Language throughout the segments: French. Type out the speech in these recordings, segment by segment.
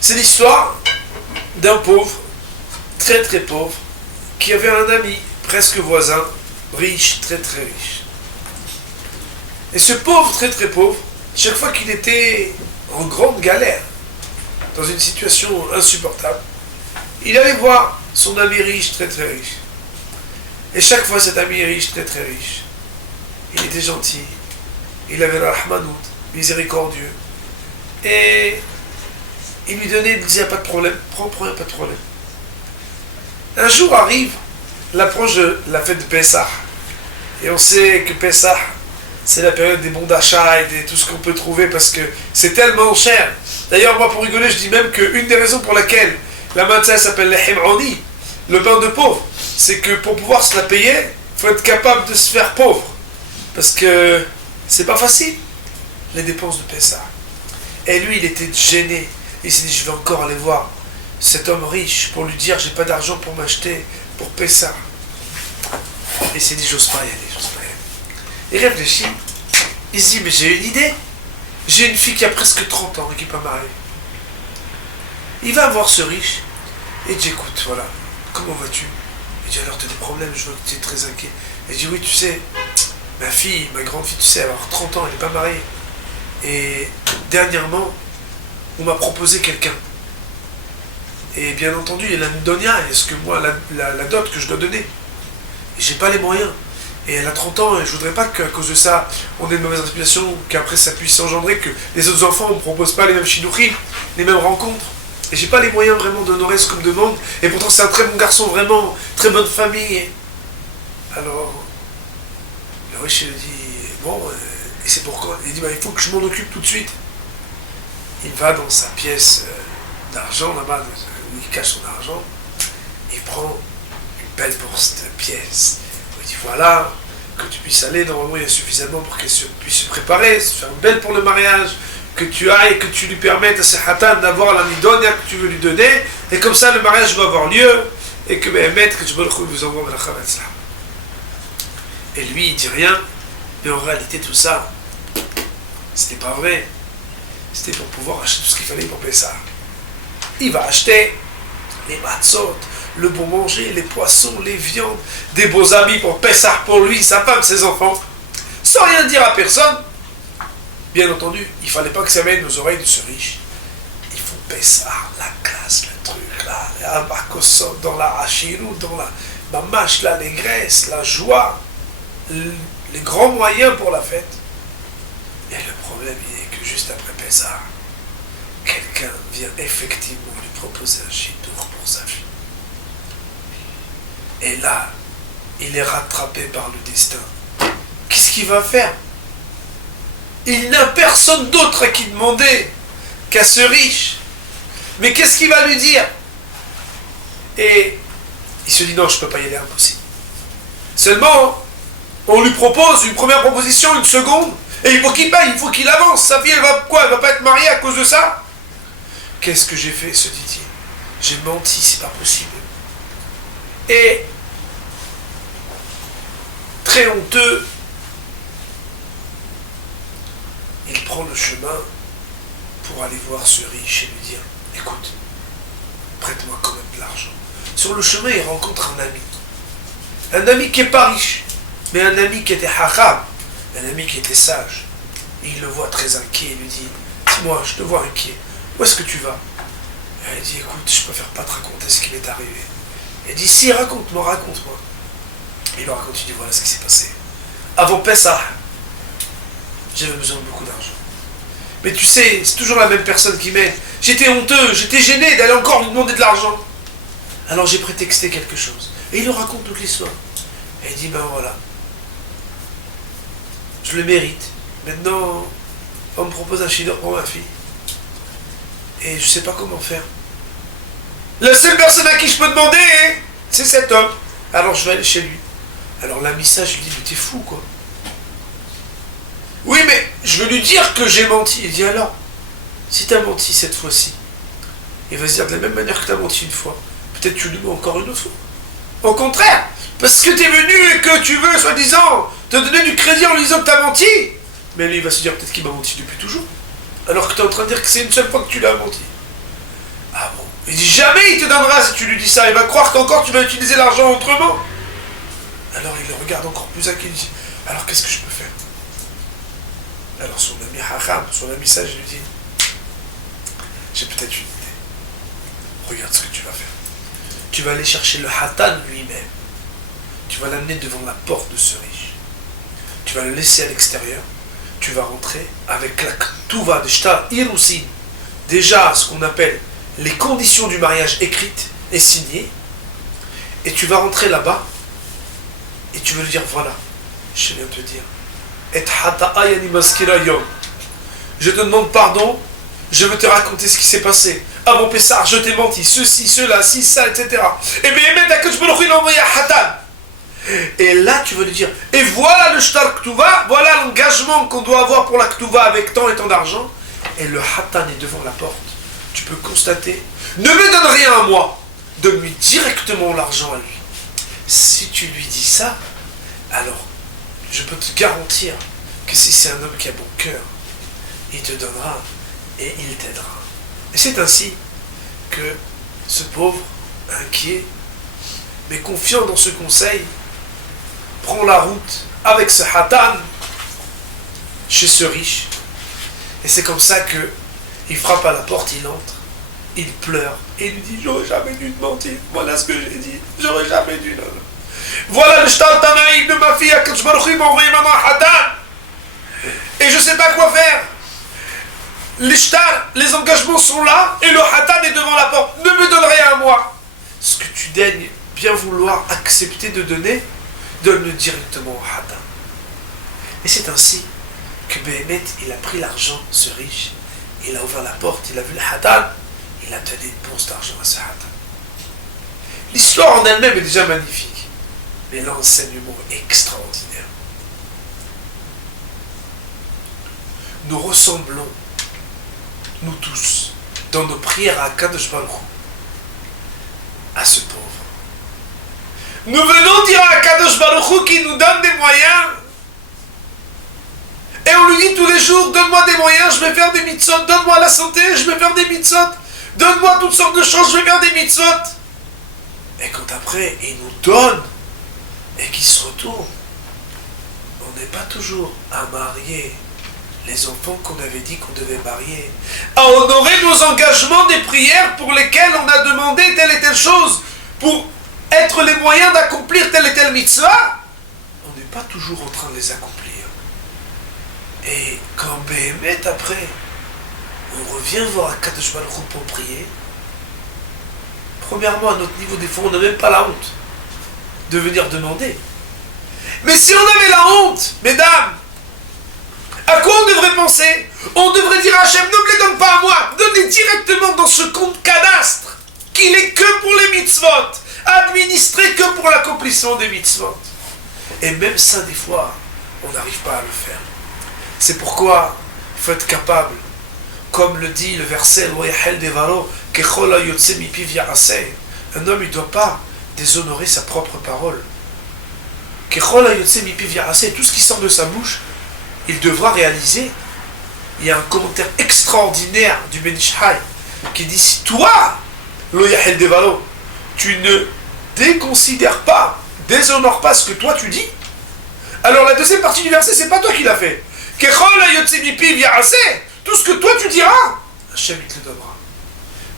C'est l'histoire d'un pauvre, très très pauvre, qui avait un ami, presque voisin, riche, très très riche. Et ce pauvre, très très pauvre, chaque fois qu'il était en grande galère, dans une situation insupportable, il allait voir son ami riche, très très riche. Et chaque fois cet ami riche, très très riche, il était gentil, il avait la rahmanout, miséricordieux, et il lui donnait, il disait pas de problème, prends, pas de problème. Un jour arrive l'approche de la fête de Pessah, et on sait que Pessah, c'est la période des bons d'achat et de tout ce qu'on peut trouver parce que c'est tellement cher. D'ailleurs, moi pour rigoler, je dis même qu'une des raisons pour laquelle la matzah s'appelle l'him'oni, le pain de pauvre, c'est que pour pouvoir se la payer, il faut être capable de se faire pauvre. Parce que c'est pas facile, les dépenses de Pessah. Et lui, il était gêné. Il s'est dit, je vais encore aller voir cet homme riche pour lui dire, j'ai pas d'argent pour m'acheter pour Pessah. Et il s'est dit, j'ose pas y aller. Il réfléchit, il se dit, mais j'ai une idée. J'ai une fille qui a presque 30 ans et qui n'est pas mariée. Il va voir ce riche et il dit, écoute, voilà, comment vas-tu? Il dit, alors tu as des problèmes, je vois que tu es très inquiet. Il dit, oui, tu sais, ma grande fille, tu sais, elle va avoir 30 ans, elle n'est pas mariée. Et dernièrement, on m'a proposé quelqu'un. Et bien entendu, il y a la donia, est-ce que moi, la dot que je dois donner, j'ai pas les moyens. Et elle a 30 ans et je voudrais pas qu'à cause de ça, on ait une mauvaise réputation, qu'après ça puisse engendrer que les autres enfants ne me proposent pas les mêmes chinuchim, les mêmes rencontres. Et j'ai pas les moyens vraiment d'honorer ce qu'on me demande. Et pourtant c'est un très bon garçon, vraiment, très bonne famille. Alors, le riche lui dit, bon, et c'est pourquoi? Il dit, il faut que je m'en occupe tout de suite. Il va dans sa pièce d'argent là-bas, où il cache son argent, il prend une belle bourse de pièces. Il dit, voilà, que tu puisses aller, normalement il y a suffisamment pour qu'elle puisse se préparer, se faire belle pour le mariage, que tu ailles, que tu lui permettes à ses hatan d'avoir la nidonia que tu veux lui donner, et comme ça le mariage va avoir lieu, et que tu vous envoie la. Et lui il dit rien, mais en réalité tout ça, c'était pas vrai, c'était pour pouvoir acheter tout ce qu'il fallait pour Pessah. Il va acheter les matzot, le bon manger, les poissons, les viandes, des beaux habits pour Pessah pour lui, sa femme, ses enfants, sans rien dire à personne. Bien entendu, il ne fallait pas que ça vienne aux oreilles de ce riche. Il faut Pessah, la classe, le truc là, dans la hachirou, dans la mamache, l'allégresse, la joie, les grands moyens pour la fête. Et le problème, il est que juste après Pessah, quelqu'un vient effectivement lui proposer un chidour pour sa fille. Et là, il est rattrapé par le destin. Qu'est-ce qu'il va faire? Il n'a personne d'autre à qui demander qu'à ce riche. Mais qu'est-ce qu'il va lui dire? Et il se dit non, je ne peux pas y aller, impossible. Seulement, on lui propose une première proposition, une seconde, et il faut qu'il paye, il faut qu'il avance. Sa fille, elle va quoi? Elle va pas être mariée à cause de ça? Qu'est-ce que j'ai fait, se dit-il? J'ai menti, c'est pas possible. Et très honteux, il prend le chemin pour aller voir ce riche et lui dire, écoute, prête-moi quand même de l'argent. Sur le chemin, il rencontre un ami qui n'est pas riche, mais un ami qui était hacham, un ami qui était sage. Et il le voit très inquiet, il lui dit, dis-moi, je te vois inquiet, où est-ce que tu vas? Et il dit, écoute, je préfère pas te raconter ce qui m'est arrivé. Il dit, si, raconte-moi. Il lui raconte, il dit, voilà ce qui s'est passé. Avant Pessah, j'avais besoin de beaucoup d'argent. Mais tu sais, c'est toujours la même personne qui m'aide. J'étais honteux, j'étais gêné d'aller encore lui demander de l'argent. Alors j'ai prétexté quelque chose. Et il lui raconte toute l'histoire. Et il dit, ben voilà, je le mérite. Maintenant, on me propose un chidor pour ma fille. Et je ne sais pas comment faire. La seule personne à qui je peux demander, c'est cet homme. Alors je vais aller chez lui. Alors l'ami sage lui dit, mais t'es fou quoi. Oui mais je veux lui dire que j'ai menti. Il dit alors, si t'as menti cette fois-ci, il va se dire de la même manière que t'as menti une fois, peut-être tu le mens encore une autre fois. Au contraire, parce que t'es venu et que tu veux, soi-disant, te donner du crédit en lui disant que t'as menti. Mais lui il va se dire peut-être qu'il m'a menti depuis toujours. Alors que t'es en train de dire que c'est une seule fois que tu l'as menti. Il dit jamais il te donnera si tu lui dis ça. Il va croire qu'encore tu vas utiliser l'argent autrement. Alors il le regarde encore plus inquiet. Il dit, alors qu'est-ce que je peux faire? Alors son ami Hacham, son ami sage, lui dit, j'ai peut-être une idée. Regarde ce que tu vas faire. Tu vas aller chercher le Hatan lui-même. Tu vas l'amener devant la porte de ce riche. Tu vas le laisser à l'extérieur. Tu vas rentrer avec la Ktuva de Shtar Irusin. Déjà ce qu'on appelle les conditions du mariage écrites et signées. Et tu vas rentrer là-bas. Et tu vas lui dire, voilà, je viens te dire. Et Hata'a yani maskira yom. Je te demande pardon. Je veux te raconter ce qui s'est passé. Avant Pessah, je t'ai menti. Ceci, cela, ci, ça, etc. Et bien, il a envoyé à Hatan. Et là, tu veux lui dire, et voilà le shtar ktuva, voilà l'engagement qu'on doit avoir pour la ktuva avec tant et tant d'argent. Et le Hatan est devant la porte. Tu peux constater, ne me donne rien à moi, donne-lui directement l'argent à lui. Si tu lui dis ça, alors je peux te garantir que si c'est un homme qui a bon cœur, il te donnera et il t'aidera. Et c'est ainsi que ce pauvre, inquiet, mais confiant dans ce conseil, prend la route avec ce Hatan chez ce riche. Et c'est comme ça que il frappe à la porte, il entre, il pleure et il lui dit, j'aurais jamais dû te mentir. Voilà ce que j'ai dit, j'aurais jamais dû. Non. Voilà le shtar tanaïm de ma fille, Akadosh Baruch Hu m'a envoyé maintenant à Hatan. Et je sais pas quoi faire. Les shtar, les engagements sont là et le Hatan est devant la porte. Ne me donne rien à moi. Ce que tu daignes bien vouloir accepter de donner, donne-le directement au Hatan. Et c'est ainsi que Béhémet, il a pris l'argent, ce riche, il a ouvert la porte, il a vu le Hatan, il a donné une bourse d'argent à ce Hatan. L'histoire en elle-même est déjà magnifique, mais l'enseignement est extraordinaire. Nous ressemblons, nous tous, dans nos prières à Kadosh Baruch Hu, à ce pauvre. Nous venons dire à Kadosh Baruch Hu qui nous donne des moyens, et on lui dit tous les jours, donne-moi des moyens, je vais faire des mitzvot, donne-moi la santé, je vais faire des mitzvot, donne-moi toutes sortes de choses, je vais faire des mitzvot. Et quand après, il nous donne, et qu'il se retourne, on n'est pas toujours à marier les enfants qu'on avait dit qu'on devait marier, à honorer nos engagements des prières pour lesquels on a demandé telle et telle chose, pour être les moyens d'accomplir telle et telle mitzvah, on n'est pas toujours en train de les accomplir. Et quand Béhémet, après, on revient voir Akadosh Baruch Hu pour prier, premièrement, à notre niveau, des fois, on n'a même pas la honte de venir demander. Mais si on avait la honte, mesdames, à quoi on devrait penser? On devrait dire à Hachem, ne me les donne pas à moi, donnez directement dans ce compte cadastre, qu'il est que pour les mitzvot, administré que pour l'accomplissement des mitzvot. Et même ça, des fois, on n'arrive pas à le faire. C'est pourquoi il faut être capable, comme le dit le verset, un homme, il ne doit pas déshonorer sa propre parole. Tout ce qui sort de sa bouche, il devra réaliser. Il y a un commentaire extraordinaire du Ben Ish Chai qui dit, si toi, tu ne déconsidères pas, déshonores pas ce que toi tu dis, alors la deuxième partie du verset, c'est pas toi qui l'as fait. Tout ce que toi tu diras, Hachem il te le donnera.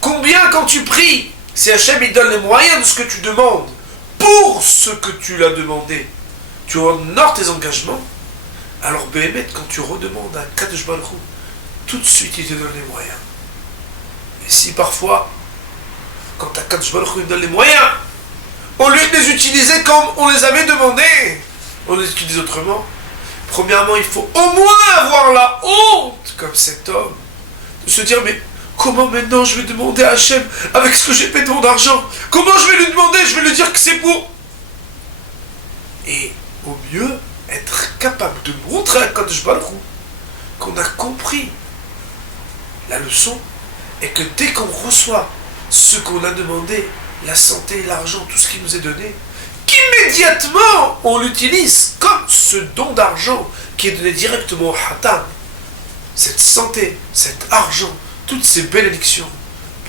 Combien quand tu pries, si Hachem il donne les moyens de ce que tu demandes pour ce que tu l'as demandé, tu honores tes engagements, alors Béhémet, quand tu redemandes à Kadosh Baruch Hu, tout de suite il te donne les moyens. Et si parfois, quand Kadosh Baruch Hu donne les moyens, au lieu de les utiliser comme on les avait demandés, on les utilise autrement. Premièrement, il faut au moins avoir la honte, comme cet homme, de se dire, mais comment maintenant je vais demander à Hachem avec ce que j'ai fait de mon argent? Comment je vais lui demander? Je vais lui dire que c'est pour... Et au mieux, être capable de montrer à Kadosh Baruch Hu qu'on a compris la leçon et que dès qu'on reçoit ce qu'on a demandé, la santé, l'argent, tout ce qui nous est donné, qu'immédiatement on l'utilise comme ce don d'argent qui est donné directement au Hatan. Cette santé, cet argent, toutes ces bénédictions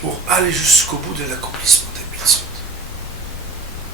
pour aller jusqu'au bout de l'accomplissement.